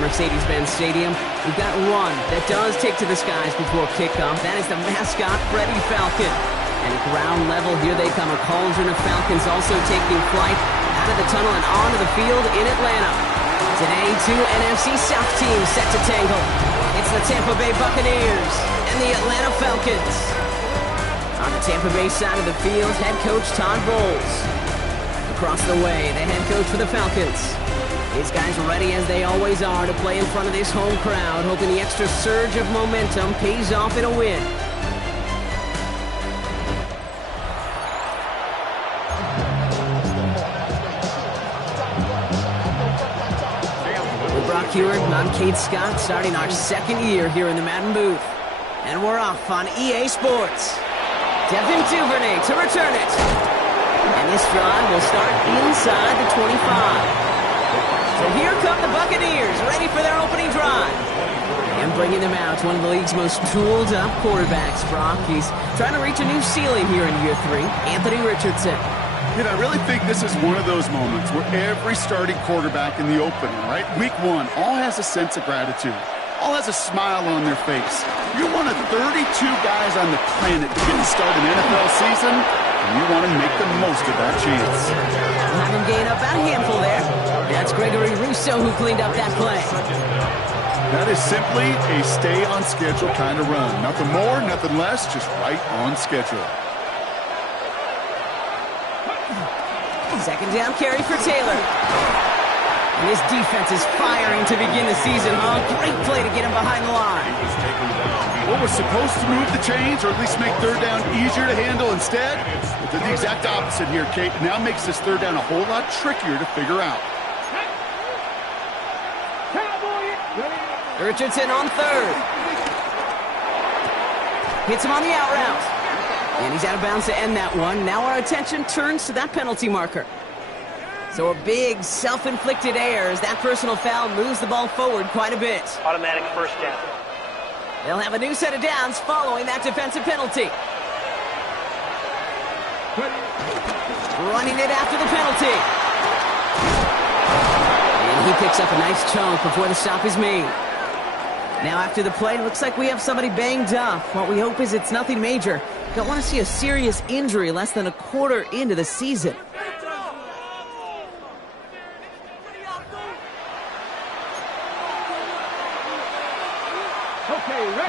Mercedes-Benz Stadium. We've got one that does take to the skies before kickoff. That is the mascot, Freddie Falcon. And at ground level, here they come. A cauldron of Falcons also taking flight out of the tunnel and onto the field in Atlanta. Today, two NFC South teams set to tangle. It's the Tampa Bay Buccaneers and the Atlanta Falcons. On the Tampa Bay side of the field, head coach Todd Bowles. Across the way, the head coach for the Falcons. These guys ready as they always are to play in front of this home crowd, hoping the extra surge of momentum pays off in a win. With Brock Heward and I'm Kate Scott, starting our second year here in the Madden booth. And we're off on EA Sports. Devin Duvernay to return it. And this drive will start inside the 25. So here come the Buccaneers, ready for their opening drive. And bringing them out, one of the league's most tooled-up quarterbacks, Brock. He's trying to reach a new ceiling here in year 3. Anthony Richardson. And I really think this is one of those moments where every starting quarterback in the opening, right? Week 1, all has a sense of gratitude. All has a smile on their face. You're one of 32 guys on the planet to get to start an NFL season, and you want to make the most of that chance. We'll have him gain up about a handful there. That's Gregory Rousseau who cleaned up that play. That is simply a stay-on-schedule kind of run. Nothing more, nothing less, just right on schedule. Second down carry for Taylor. And this defense is firing to begin the season. Oh, great play to get him behind the line. What was supposed to move the chains, or at least make third down easier to handle instead, but did the exact opposite here, Kate. Now makes this third down a whole lot trickier to figure out. Richardson on third. Hits him on the out route. And he's out of bounds to end that one. Now our attention turns to that penalty marker. So a big self-inflicted error as that personal foul moves the ball forward quite a bit. Automatic first down. They'll have a new set of downs following that defensive penalty. Running it after the penalty. And he picks up a nice chunk before the stop is made. Now after the play, it looks like we have somebody banged up. What we hope is it's nothing major. Don't want to see a serious injury less than a quarter into the season.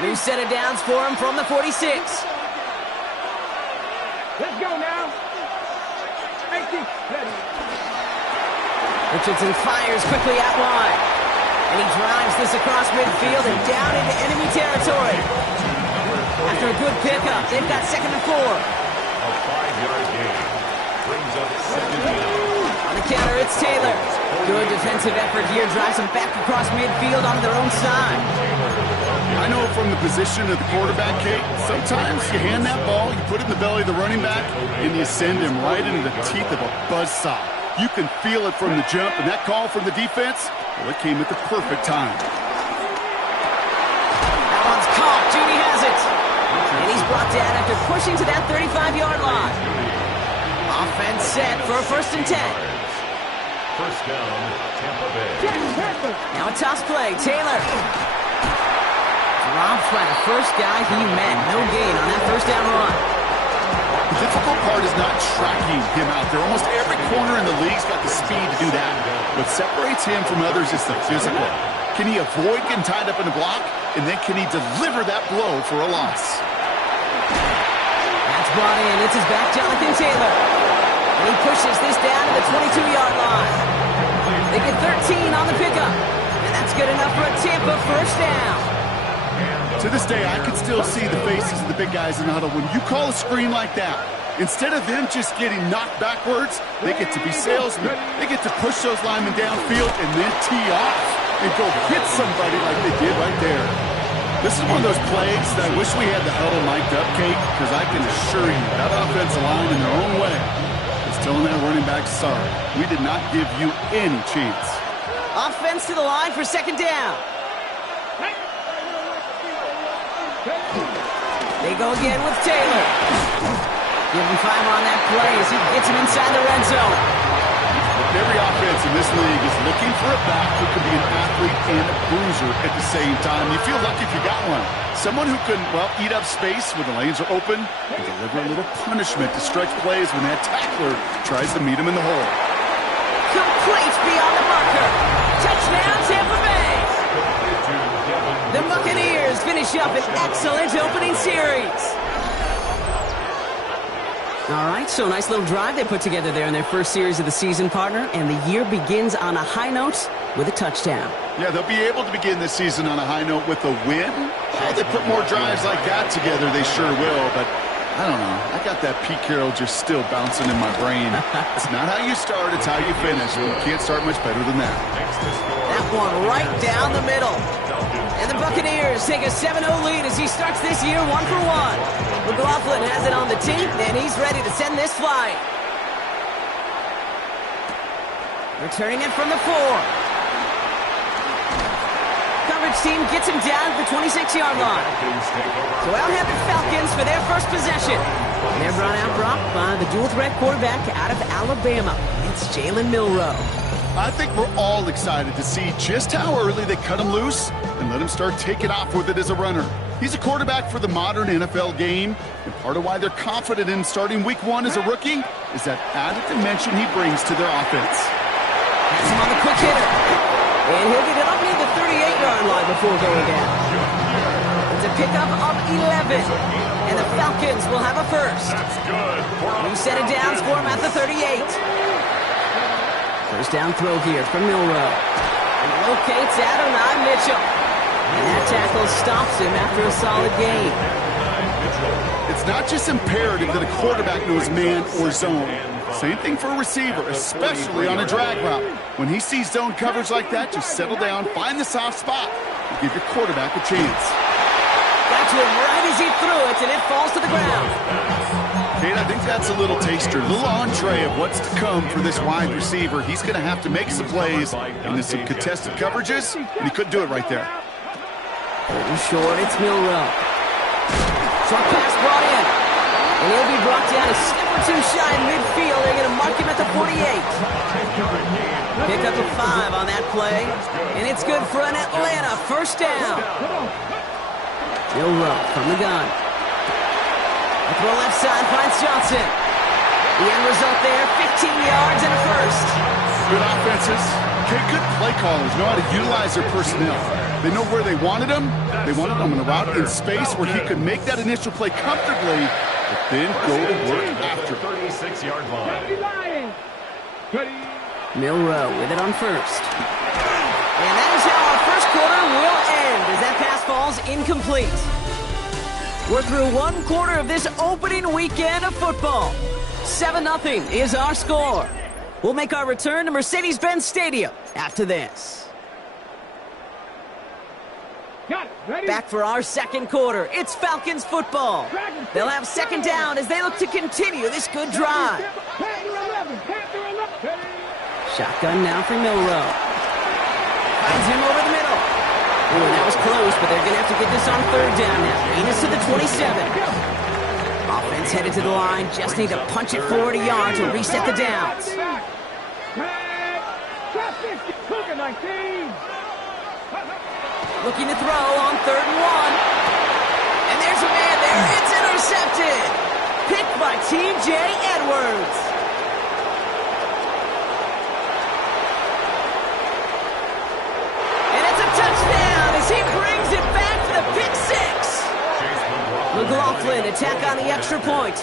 New set of downs for him from the 46. Let's go now. Richardson fires quickly out wide. And he drives this across midfield and down into enemy territory. After a good pickup, they've got 2nd and 4. A 5-yard gain brings up 2nd down. On the counter, it's Taylor. Good defensive effort here, drives them back across midfield onto their own side. I know from the position of the quarterback, Kate, sometimes you hand that ball, you put it in the belly of the running back, and you send him right into the teeth of a buzzsaw. You can feel it from the jump, and that call from the defense, well, it came at the perfect time. That one's caught. Judy has it. And he's brought down after pushing to that 35-yard line. Offense set for a 1st and 10. First down, Tampa Bay. Now a toss play. Taylor. Dropped by the first guy he met. No gain on that 1st down run. The difficult part is not tracking him out there. Almost every corner in the league's got the speed to do that. What separates him from others is the physical. Can he avoid getting tied up in a block? And then can he deliver that blow for a loss? That's brought in. It's his back, Jonathan Taylor. And he pushes this down to the 22-yard line. They get 13 on the pickup. And that's good enough for a Tampa 1st down. To this day, I can still see the faces of the big guys in the huddle. When you call a screen like that, instead of them just getting knocked backwards, they get to be salesmen. They get to push those linemen downfield and then tee off and go hit somebody like they did right there. This is one of those plays that I wish we had the huddle mic'd up, Kate, because I can assure you that offensive line in their own way is telling that running back, sorry, we did not give you any chance. Offense to the line for 2nd down. They go again with Taylor. Give him 5 on that play as he gets him inside the red zone. Every offense in this league is looking for a back who can be an athlete and a bruiser at the same time. You feel lucky if you got one. Someone who can, well, eat up space when the lanes are open and deliver a little punishment to stretch plays when that tackler tries to meet him in the hole. Complete beyond the marker. Touchdown, Tampa Bay. The Buccaneers finish up an excellent opening series. All right, so a nice little drive they put together there in their first series of the season, partner, and the year begins on a high note with a touchdown. Yeah, they'll be able to begin this season on a high note with a win. How they put more drives like that together, they sure will, but I don't know. I got that Pete Carroll just still bouncing in my brain. It's not how you start, it's how you finish. You can't start much better than that. That one right down the middle. And the Buccaneers take a 7-0 lead as he starts this year 1-for-1. McLaughlin has it on the team, and he's ready to send this flight. Returning it from the 4. Coverage team gets him down at the 26-yard line. So out have the Falcons for their first possession. And they're brought out, Brock, by the dual-threat quarterback out of Alabama. It's Jalen Milroe. I think we're all excited to see just how early they cut him loose and let him start taking off with it as a runner. He's a quarterback for the modern NFL game, and part of why they're confident in starting week 1 as a rookie is that added dimension he brings to their offense. Has him on the quick hitter. And he'll get it up near the 38-yard line before going down. It's a pickup of 11. And the Falcons will have a first. New set of downs for him at the 38. First down throw here from Milroe. And locates Adonai Mitchell. And that tackle stops him after a solid gain. It's not just imperative that a quarterback knows man or zone. Same thing for a receiver, especially on a drag route. When he sees zone coverage like that, just settle down, find the soft spot, and give your quarterback a chance. Got to him right as he threw it, and it falls to the ground. Kate, I think that's a little taster, a little entree of what's to come for this wide receiver. He's going to have to make some plays into some contested coverages, and he couldn't do it right there. Short, it's Milroe. Short pass brought in. And he'll be brought down a step or two shy in midfield. They're going to mark him at the 48. Pick up a 5 on that play. And it's good for an Atlanta first down. Milroe from the gun. A throw left side finds Johnson. The end result there, 15 yards and a first. Good offenses. Okay, good play callers know how to utilize their personnel. They know where they wanted him. They wanted him on a route in space where he could make that initial play comfortably, but then go to work after. 36-yard line. Milroe with it on first. And that is how our first quarter will end as that pass falls incomplete. We're through one quarter of this opening weekend of football. 7-0 is our score. We'll make our return to Mercedes-Benz Stadium after this. Back for our second quarter. It's Falcons football. They'll have second down as they look to continue this good drive. Shotgun now for Milroe. Finds him over the middle. Ooh, that was close, but they're going to have to get this on third down now. Gain is to the 27. Offense headed to the line. Just need to punch it 40 yards to reset the downs. Looking to throw on 3rd and 1. And there's a man there. It's intercepted. Picked by T.J. Edwards. And it's a touchdown as he brings it back for the pick 6. McLaughlin attack on the extra point.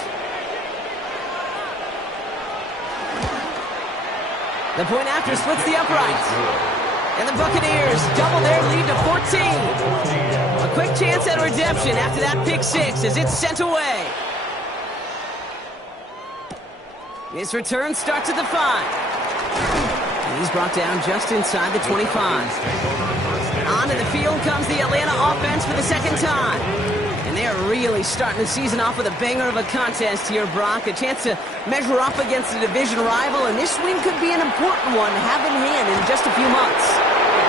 The point after splits the uprights. And the Buccaneers double their lead to 14. A quick chance at redemption after that pick 6 as it's sent away. His return starts at the 5. And he's brought down just inside the 25. Onto the field comes the Atlanta offense for the second time. And they're really starting the season off with a banger of a contest here, Brock. A chance to measure up against a division rival, and this win could be an important one to have in hand in just a few months.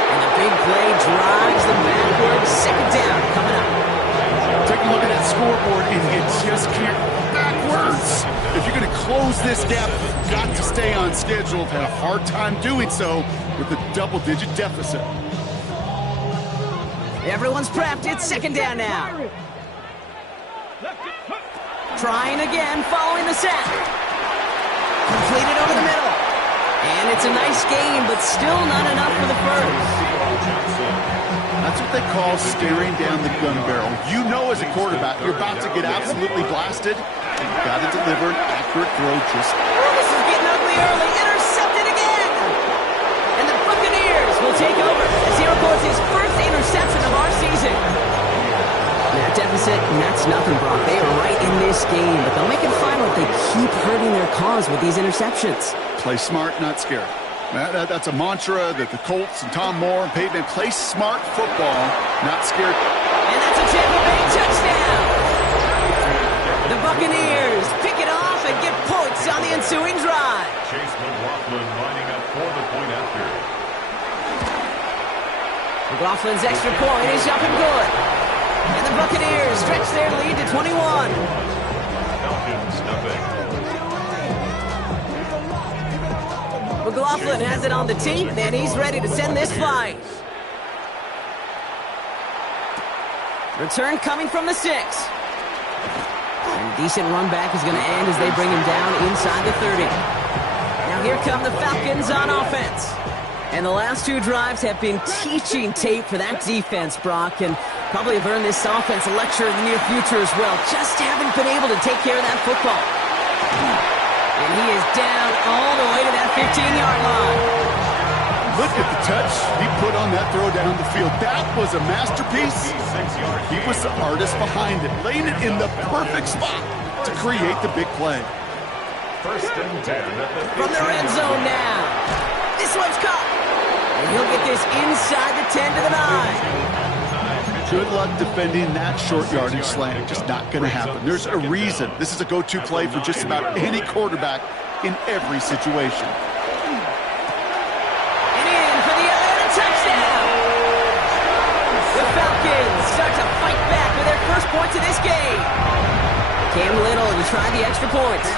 And a big play drives them backwards. Second down coming up. Take a look at that scoreboard, and you just can't backwards. If you're going to close this gap, you've got to stay on on schedule have had a hard time doing so with a double-digit deficit. Everyone's prepped. It's second down now. Trying again, following the sack. Completed over the middle. And it's a nice game, but still not enough for the first. That's what they call staring down the gun barrel. You know as a quarterback, you're about to get absolutely blasted. You've got to deliver an accurate throw. This is getting ugly early. Intercepted again. And the Buccaneers will take over as he records his first interception of our season. That deficit, and that's nothing, Brock. They are right in this game, but they'll make it final if they keep hurting their cause with these interceptions. Play smart, not scared. That's a mantra that the Colts and Tom Moore and Peyton play smart football, not scared. And that's a Tampa Bay touchdown. The Buccaneers pick it off and get points on the ensuing drive. Chase McLaughlin lining up for the point after. McLaughlin's extra point is up and good. And the Buccaneers stretch their lead to 21. Falcons nothing. McLaughlin has it on the tee, and he's ready to send this flight. Return coming from the 6. And decent run back is going to end as they bring him down inside the 30. Now here come the Falcons on offense. And the last 2 drives have been teaching tape for that defense, Brock, and probably have earned this offense a lecture in the near future as well. Just haven't been able to take care of that football. And he is down all the way to that 15-yard line. Look at the touch he put on that throw down the field. That was a masterpiece. He was the artist behind it, laying it in the perfect spot to create the big play. First and 10. From the red zone now. This one's caught. And he'll get this inside the 10 to the 9. Good luck defending that short yardage slant. Just not going to happen. There's a reason. This is a go-to play for just about any quarterback in every situation. And in for the Atlanta touchdown. The Falcons start to fight back with their first points of this game. Cam Little to try the extra points.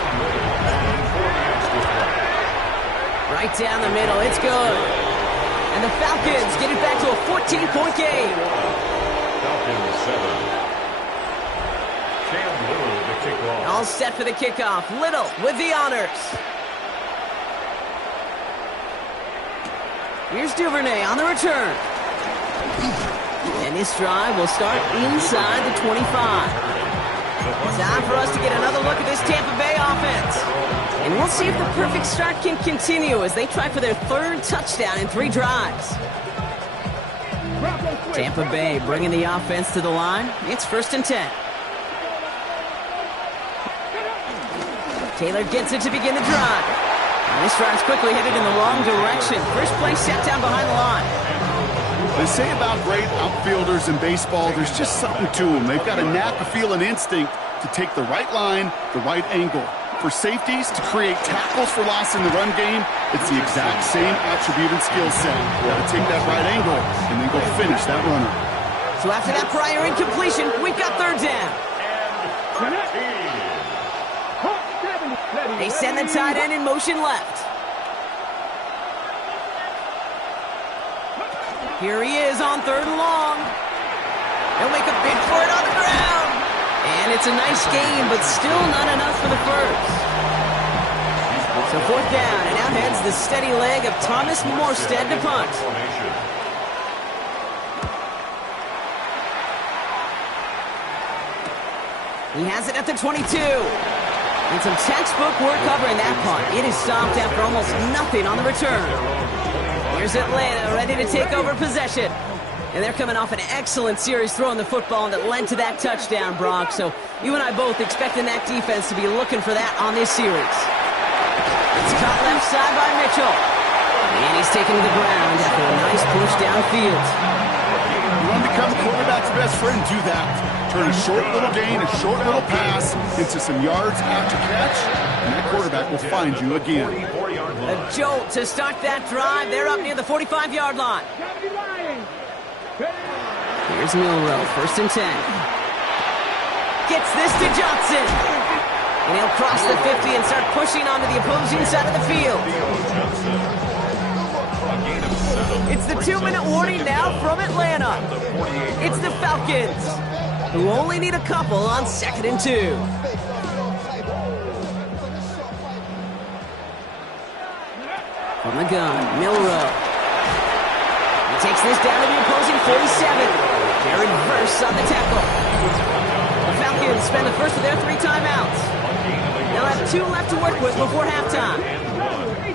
Right down the middle. It's good. And the Falcons get it back to a 14-point game. Falcons 7. Cam Little with the kickoff. All set for the kickoff. Little with the honors. Here's Duvernay on the return. And this drive will start inside the 25. Time for us to get another look at this Tampa Bay offense. And we'll see if the perfect start can continue as they try for their 3rd touchdown in 3 drives. Tampa Bay bringing the offense to the line. It's 1st and 10. Taylor gets it to begin the drive. And this drive's quickly headed in the wrong direction. First play set down behind the line. They say about great outfielders in baseball, there's just something to them. They've got a knack, a feel, and instinct to take the right line, the right angle. For safeties, to create tackles for loss in the run game, it's the exact same attribute and skill set. You got to take that right angle and then go finish that runner. So after that prior incompletion, we've got 3rd down. They send the tight end in motion left. Here he is on 3rd and long. He'll make a bid for it on the ground. And it's a nice game, but still not enough for the first. So 4th down, and out heads the steady leg of Thomas Morstead to punt. He has it at the 22. And some textbook work covering that punt. It is stopped after almost nothing on the return. Here's Atlanta ready to take over possession. And they're coming off an excellent series throwing the football that led to that touchdown, Brock. So you and I both expecting that defense to be looking for that on this series. It's caught left side by Mitchell. And he's taken to the ground after a nice push downfield. You want to become a quarterback's best friend? Do that. Turn a short little gain, a short little pass into some yards after catch, and that quarterback will find you again. A jolt to start that drive. They're up near the 45-yard line. Here's Milrow, 1st and 10. Gets this to Johnson. And he'll cross the 50 and start pushing onto the opposing side of the field. It's the 2-minute warning now from Atlanta. It's the Falcons, who only need a couple on 2nd and 2. From the gun, Milroe. He takes this down to the opposing 47. They're reverse on the tackle. The Falcons spend the first of their 3 timeouts. They'll have 2 left to work with before halftime.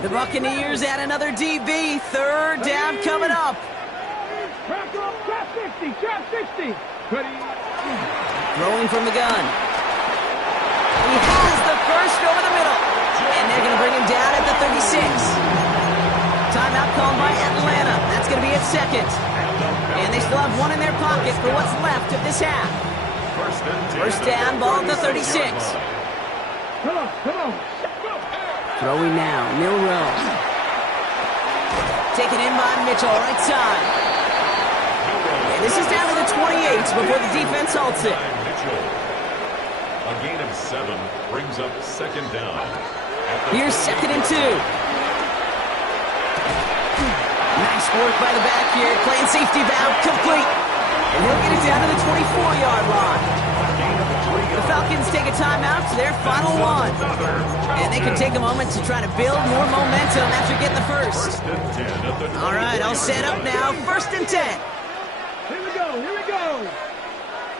The Buccaneers add another DB. 3rd down coming up. Trap 60. Throwing from the gun. He has the first over the middle. And they're going to bring him down at the 36. Timeout called by Atlanta. That's going to be at 2nd. And they still have 1 in their pocket for what's left of this half. First down, ball at the 36. Come on. Throwing now, Milroe. Taken in by Mitchell, right side. And this is down to the 28 before the defense halts it. A gain of 7 brings up 2nd down. Here's 2nd and 2. Nice work by the back here. Playing safety down, complete. And he'll get it down to the 24-yard line. The Falcons take a timeout to their final 1. And they can take a moment to try to build more momentum after getting the first. All right, all set up now. 1st and 10. Here we go.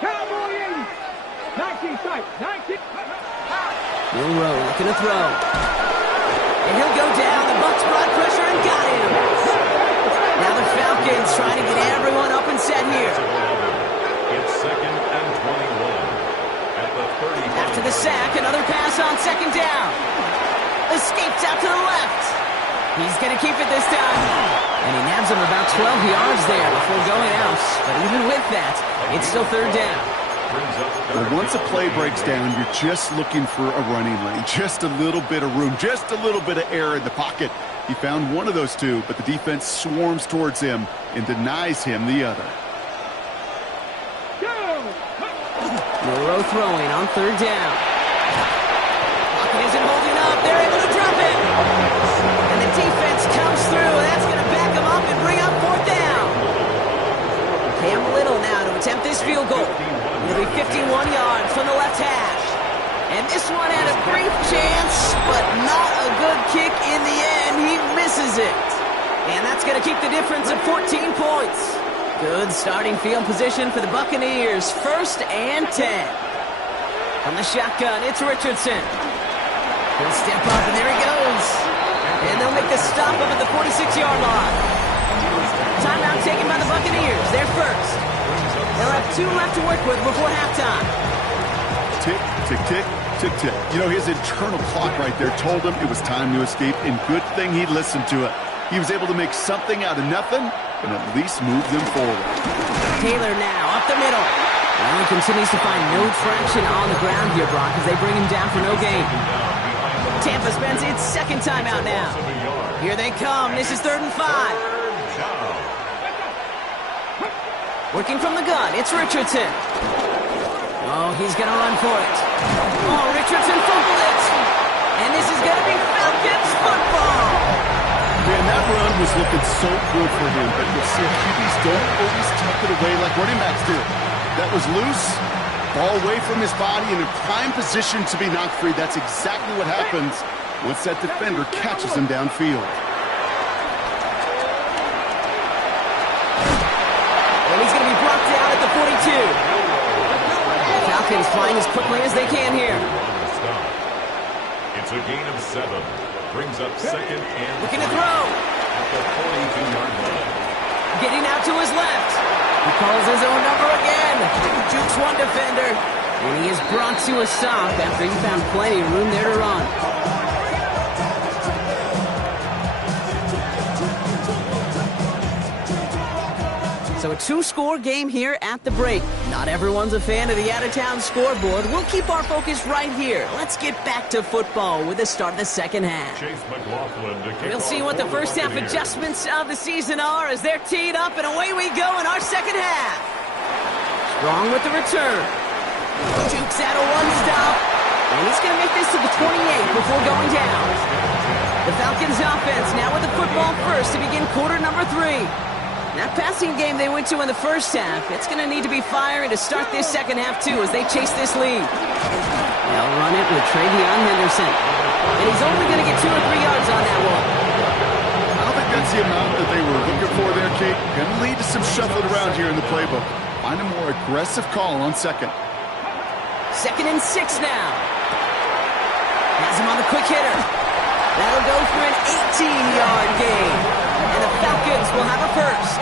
Cowboy 80. 19 tight. 19. Milroe looking to throw. And he'll go down. The Bucs brought pressure and got him. Now the Falcons trying to get everyone up and set here. It's 2nd and 21. At the 35. After the sack, another pass on 2nd down. Escapes out to the left. He's going to keep it this time. And he nabs him about 12 yards there before going out. But even with that, it's still 3rd down. Well, once a play breaks down, you're just looking for a running lane. Just a little bit of room, just a little bit of air in the pocket. He found one of those 2, but the defense swarms towards him and denies him the other. Milroe throwing on 3rd down. Pocket isn't holding up. They're able to drop it. And the defense comes through. That's going to back them up and bring up 4th down. Cam Little now to attempt this field goal. It'll be 51 yards from the left hash. And this one had a brief chance, but not a good kick in the end. He misses it. And that's going to keep the difference at 14 points. Good starting field position for the Buccaneers. 1st and 10. From the shotgun, it's Richardson. He'll step up, and there he goes. And they'll make the stop up at the 46-yard line. Timeout taken by the Buccaneers. They're first. They'll have 2 left to work with before halftime. Tick, tick, tick, tick, tick. You know, his internal clock right there told him it was time to escape, and good thing he listened to it. He was able to make something out of nothing and at least move them forward. Taylor now up the middle. Allen continues to find no traction on the ground here, Brock, as they bring him down for no gain. Tampa spends its 2nd timeout now. Here they come. This is 3rd and 5. Working from the gun, it's Richardson. Oh, he's going to run for it. Oh, Richardson fumbled it. And this is going to be Falcons football. Man, that run was looking so good for him, but you'll see QBs don't always tuck it away like running backs do. That was loose, ball away from his body and in prime position to be knocked free. That's exactly what happens once that defender catches him downfield. And he's going to be brought down at the 42. Falcons flying as quickly as they can here. It's a gain of 7. Brings up 2nd and Looking to throw. At the 42-yard line. Getting out to his left. He calls his own number again. Jukes one defender. And he is brought to a stop after he found plenty of room there to run. So a 2-score game here at the break. Not everyone's a fan of the out-of-town scoreboard. We'll keep our focus right here. Let's get back to football with the start of the 2nd half. Chase McLaughlin to kick We'll see off what the for first half Buccaneers. adjustments of the season are as they're teed up, and away we go in our 2nd half. Strong with the return. Jukes out a 1-stop. And he's going to make this to the 28 before going down. The Falcons offense now with the football first to begin quarter number 3. That passing game they went to in the first half, it's going to need to be firing to start this second half too as they chase this lead. They'll run it with Travion Henderson. And he's only going to get 2 or 3 yards on that one. I don't think that's the amount that they were looking for there, Kate. Going to lead to some shuffling around here in the playbook. Find a more aggressive call on second. 2nd and 6 now. Has him on the quick hitter. That'll go for an 18-yard gain. And the Falcons will have a first.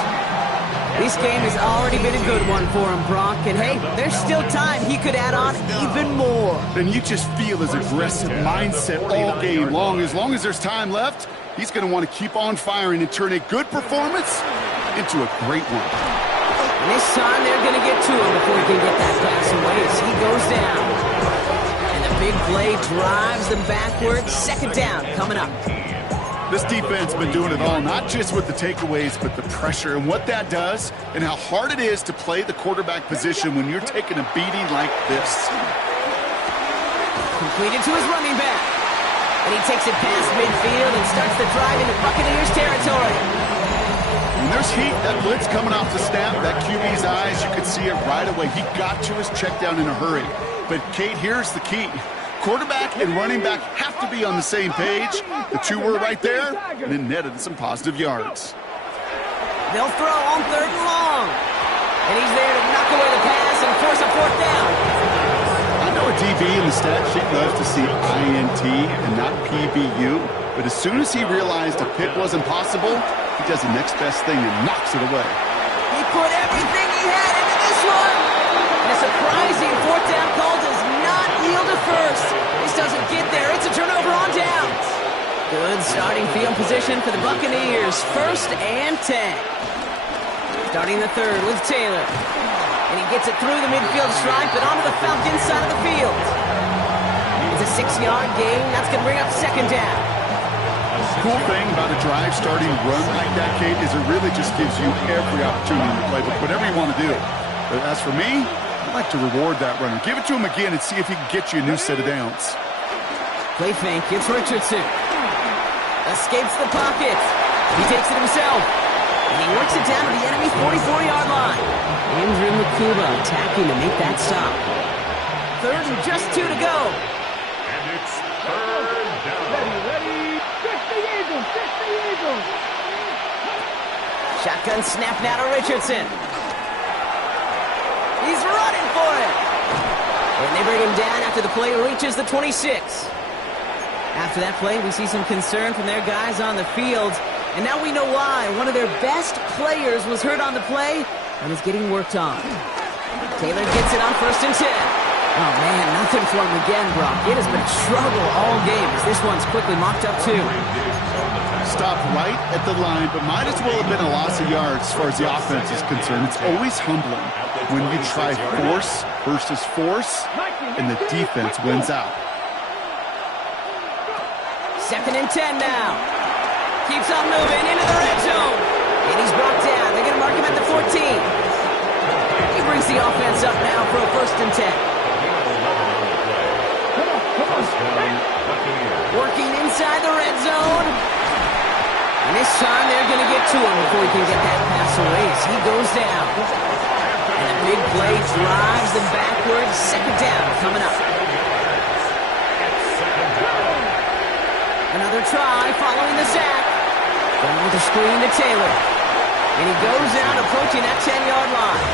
This game has already been a good one for him, Brock. And hey, there's still time he could add on even more. And you just feel his aggressive mindset all game long. As long as there's time left, he's going to want to keep on firing and turn a good performance into a great one. And this time they're going to get to him before he can get that pass away as he goes down. And the big play drives them backwards. 2nd down coming up. This defense has been doing it all, not just with the takeaways, but the pressure and what that does and how hard it is to play the quarterback position when you're taking a beating like this. Completed to his running back. And he takes it past midfield and starts the drive into Buccaneers territory. When there's heat, that blitz coming off the snap, that QB's eyes, you could see it right away. He got to his check down in a hurry. But, Kate, here's the key. Quarterback and running back have to be on the same page. The 2 were right there, and it netted some positive yards. They'll throw on 3rd and long. And he's there to knock away the pass and force a 4th down. I know a DB in the stat sheet loves to see INT and not PBU, but as soon as he realized a pick wasn't possible, he does the next best thing and knocks it away. He put everything he had into this one. And a surprising 4th down call does not yield a first. This doesn't get there. It's a turnover on downs. Good starting field position for the Buccaneers. 1st and 10. Starting the 3rd with Taylor. And he gets it through the midfield stripe and onto the Falcons side of the field. It's a 6-yard gain. That's going to bring up 2nd down. Cool thing about a drive starting run like that, Kate, is it really just gives you every opportunity in the playbook, whatever you want to do. But as for me, I'd like to reward that runner. Give it to him again and see if he can get you a new set of downs. Play fake. It's Richardson. Escapes the pocket. He takes it himself. And he works it down to the enemy 44-yard line. Andrew Makuba attacking to make that stop. 3rd and just 2 to go. And it's 3rd down. Ready. 50 Eagles. 50 Eagles. Shotgun snap now to Richardson. He's running for it. And they bring him down after the play reaches the 26. After that play, we see some concern from their guys on the field. And now we know why. One of their best players was hurt on the play and is getting worked on. Taylor gets it on 1st and 10. Oh, man, nothing for him again, Brock. It has been a struggle all game as this one's quickly mocked up, too. Stopped right at the line, but might as well have been a loss of yards as far as the offense is concerned. It's always humbling when you try force versus force, and the defense wins out. 2nd and 10 now. Keeps on moving into the red zone. And he's brought down. They're going to mark him at the 14. He brings the offense up now for a 1st and 10. Working inside the red zone. And this time they're going to get to him before he can get that pass away as he goes down. And a big play drives them backwards. 2nd down coming up. Another try following the sack. Going with a screen to Taylor. And he goes out approaching that 10-yard line.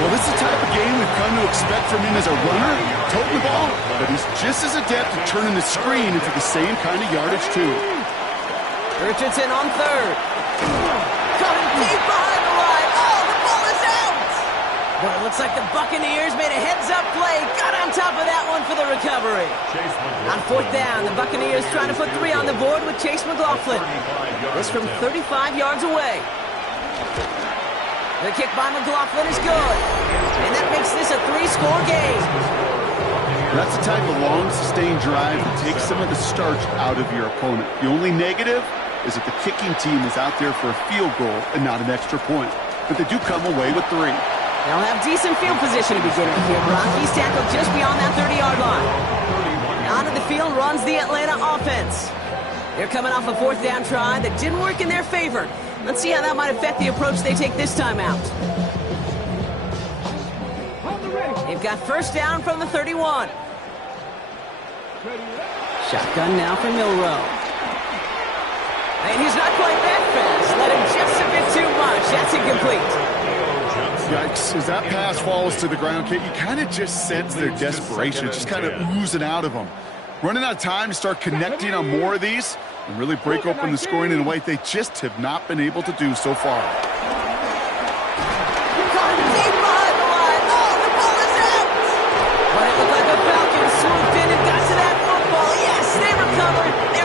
Well, this is the type of game we've come to expect from him as a runner, toting the ball, but he's just as adept at turning the screen into the same kind of yardage, too. Richardson on 3rd. Coming deep behind the line. Oh, the ball is out! But it looks like the Buccaneers made a heads-up play. Got on top of that one for the recovery. On 4th down, the Buccaneers trying to put 3 on the board with Chase McLaughlin. This from 35 yards away. The kick by McLaughlin is good. And that makes this a 3-score game. That's the type of long, sustained drive that takes some of the starch out of your opponent. The only negative is that the kicking team is out there for a field goal and not an extra point. But they do come away with 3. They'll have decent field position to begin with here, Brock. He's tackled just beyond that 30-yard line. Onto the field runs the Atlanta offense. They're coming off a fourth down try that didn't work in their favor. Let's see how that might affect the approach they take this time out. They've got first down from the 31. Shotgun now for Milroe. And he's not quite that fast. Let him just a bit too much. That's incomplete. Yikes, as that pass falls to the ground, Kate, you kind of just sense their desperation, just kind of oozing out of them. Running out of time to start connecting on more of these and really break open the scoring in a way they just have not been able to do so far.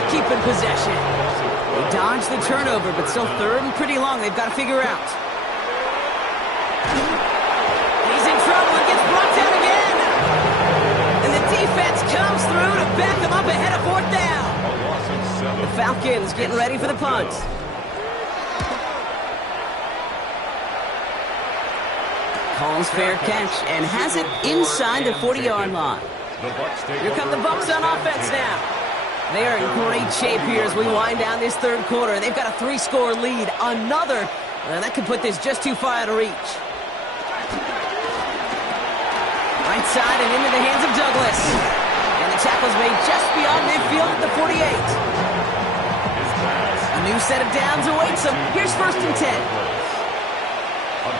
Keeping possession. They dodged the turnover, but still third and pretty long. They've got to figure out. He's in trouble and gets brought down again. And the defense comes through to back him up ahead of fourth down. The Falcons getting ready for the punt. Calls fair catch and has it inside the 40-yard line. Here come the Bucs on offense now. They are in great shape here as we wind down this third quarter. They've got a 3-score lead. Another, that could put this just too far out of reach. Right side and into the hands of Douglas. And the tackle's made just beyond midfield at the 48. A new set of downs awaits them. Here's first and 10. A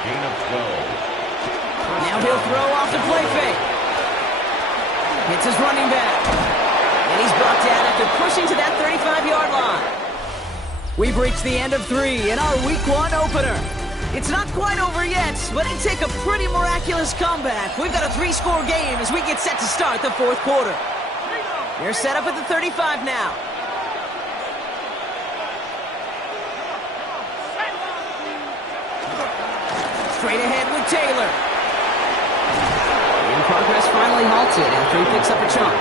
gain of 12. Now he'll throw off the play fake. Hits his running back. And he's brought down after pushing to that 35-yard line. We've reached the end of 3 in our Week 1 opener. It's not quite over yet, but it'd take a pretty miraculous comeback. We've got a 3-score game as we get set to start the fourth quarter. They're set up at the 35 now. Straight ahead with Taylor. In progress finally halted after he picks up a chunk.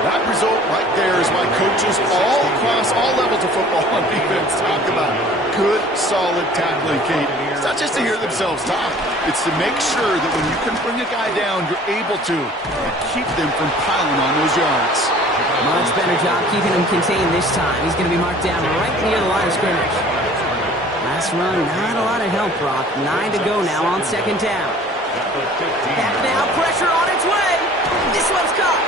That result right there is why coaches all across all levels of football on defense talk about good, solid tackling, Kate. It's not just to hear themselves talk. It's to make sure that when you can bring a guy down, you're able to and keep them from piling on those yards. Much better job keeping him contained this time. He's going to be marked down right near the line of scrimmage. Last run, not a lot of help, Brock. 9 to go now on second down. Back now, pressure on its way. This one's caught.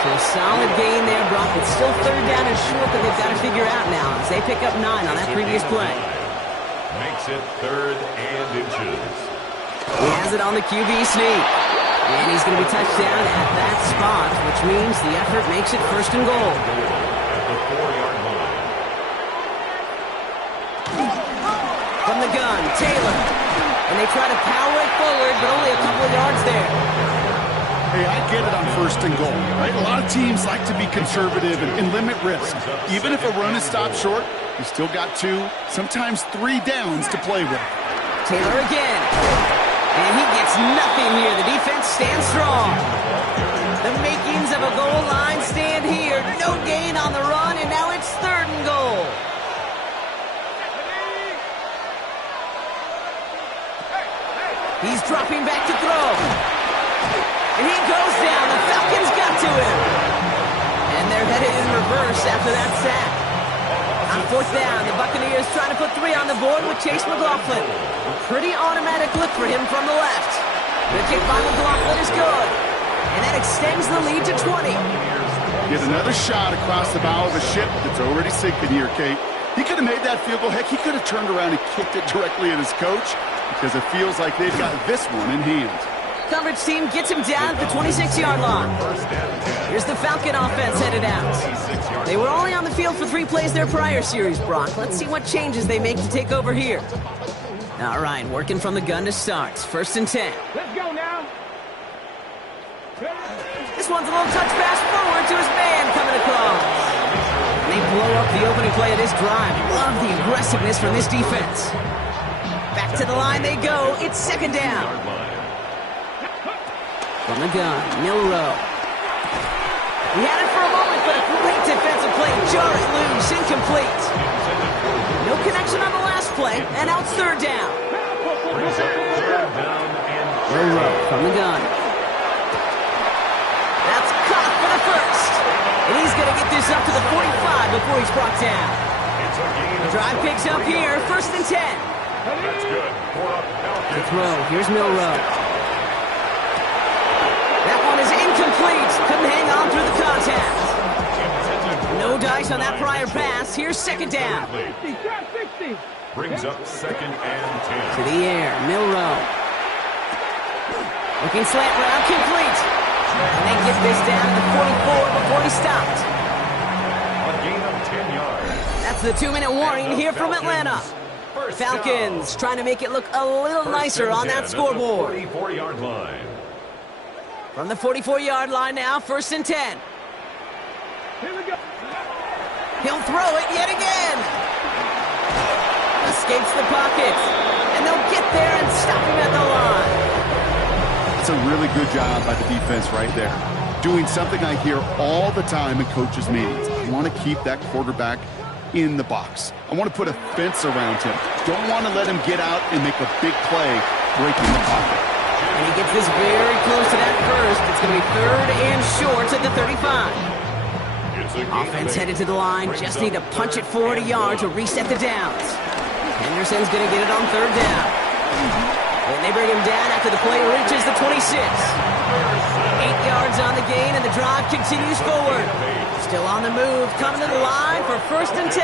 So a solid gain there, Brock. It's still third down and short that they've got to figure out now as they pick up 9 on that previous play. Makes it 3rd and inches. He has it on the QB sneak. And he's going to be touched down at that spot, which means the effort makes it 1st and goal. At the 4-yard line. From the gun, Taylor. And they try to power it forward, but only a couple of yards there. Hey, I get it on 1st and goal, right? A lot of teams like to be conservative and limit risk. Even if a run is stopped short, you still got 2, sometimes 3 downs to play with. Taylor again. And he gets nothing here. The defense stands strong. The makings of a goal line stand here. No gain on the run, and now it's 3rd and goal. He's dropping back to throw. And he goes down. The Falcons got to him. And they're headed in reverse after that sack. On 4th down, the Buccaneers trying to put 3 on the board with Chase McLaughlin. A pretty automatic look for him from the left. The kick by McLaughlin is good. And that extends the lead to 20. Get another shot across the bow of a ship that's already sinking here, Kate. He could have made that field goal. Heck, he could have turned around and kicked it directly at his coach because it feels like they've got this one in hand. Coverage team gets him down at the 26-yard line. Here's the Falcon offense headed out. They were only on the field for 3 plays their prior series, Brock. Let's see what changes they make to take over here. All right, working from the gun to start. 1st and 10. Let's go now. This one's a little touch pass forward to his man coming across. And they blow up the opening play of this drive. Love the aggressiveness from this defense. Back to the line they go. It's 2nd down. From the gun, Milroe. He had it for a moment, but a great defensive play. Jar it loose, incomplete. No connection on the last play, and now it's 3rd down. Brings up 3rd down Rowe from the gun. That's caught for the first. And he's going to get this up to the 45 before he's brought down. The drive picks up here, 1st and 10. That's good. The throw, here's Milroe. That one is incomplete. Couldn't hang on through the contact. No dice on that prior pass. Here's 2nd down. 60. Brings up 2nd and 10. To the air, Milroe. Looking slant route, complete. And they get this down to the 44 before he stopped. A gain of 10 yards. That's the 2-minute warning here from Atlanta. Falcons trying to make it look a little nicer on that scoreboard. 44-yard line. From the 44-yard line now, 1st and 10. Here we go. He'll throw it yet again. Escapes the pocket. And they'll get there and stop him at the line. It's a really good job by the defense right there. Doing something I hear all the time in coaches' meetings. I want to keep that quarterback in the box. I want to put a fence around him. Don't want to let him get out and make a big play breaking the pocket. And he gets this very close to that first. It's going to be 3rd and short at the 35. Offense headed to the line. Just need to punch it forward a yard to reset the downs. Henderson's going to get it on 3rd down. And they bring him down after the play reaches the 26. 8 yards on the gain, and the drive continues forward. Still on the move, coming to the line for 1st and 10.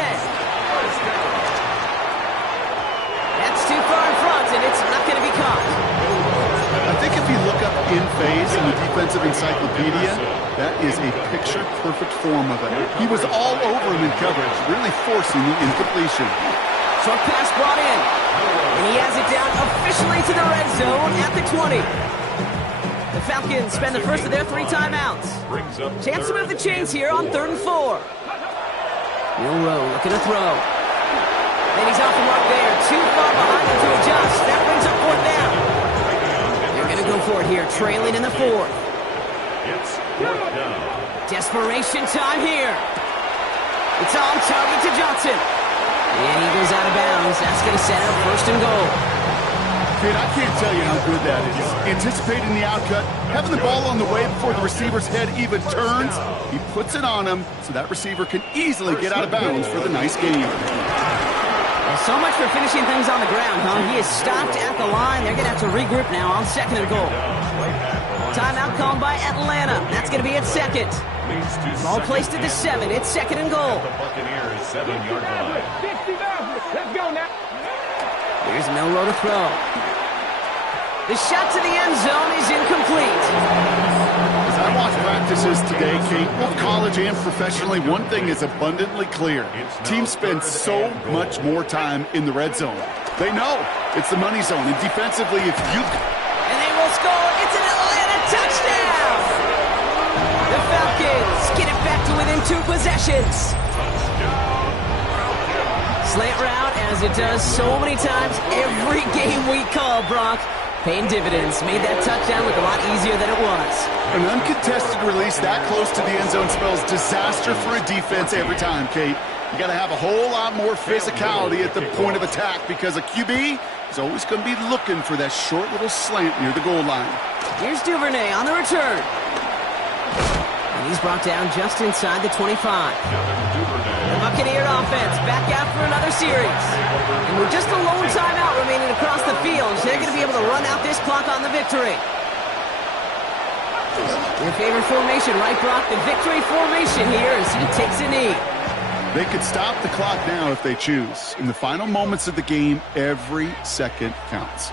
That's too far in front, and it's not going to be caught. I think if you look up in phase in the defensive encyclopedia, that is a picture-perfect form of it. He was all over him in coverage, really forcing the incompletion. Short pass brought in, and he has it down officially to the red zone at the 20. The Falcons spend the first of their 3 timeouts. Chance to move the chains here on 3rd and 4. Milroe looking to throw. And he's off the mark there. Too far behind him to adjust. That brings up 4th down. They're going to go for it here, trailing in the 4th. It's 4th down. Desperation time here. It's on target to Johnson. And he goes out of bounds. That's going to set up 1st and goal. Kid, I can't tell you how good that is. Anticipating the outcut, having the ball on the way before the receiver's head even turns. He puts it on him so that receiver can easily get out of bounds for the nice game. Well, so much for finishing things on the ground, huh? He is stopped at the line. They're going to have to regroup now on 2nd and goal. Timeout called by Atlanta. That's going to be at 2nd. Ball placed at the 7. It's 2nd and goal. The Buccaneers 7-yard line. 60 Maverick. Let's go now. Here's Milroe to throw. The shot to the end zone is incomplete. As I watch practices today, Kate, both college and professionally, one thing is abundantly clear. Teams spend so much more time in the red zone. They know it's the money zone, and defensively, if you... And they will score. It's an Atlanta touchdown. The Falcons get it back to within 2 possessions. Slant route, as it does so many times every game we call, Brock. Paying dividends. Made that touchdown look a lot easier than it was. An uncontested release that close to the end zone spells disaster for a defense every time, Kate. You got to have a whole lot more physicality at the point of attack because a QB is always going to be looking for that short little slant near the goal line. Here's Duvernay on the return. And he's brought down just inside the 25. The Buccaneer offense back out for another series. And with just a lone timeout remaining across the field, they're going to be able to run out this clock on the victory. Your favorite formation, right, Brock? The victory formation here as he takes a knee. They could stop the clock now if they choose. In the final moments of the game, every second counts.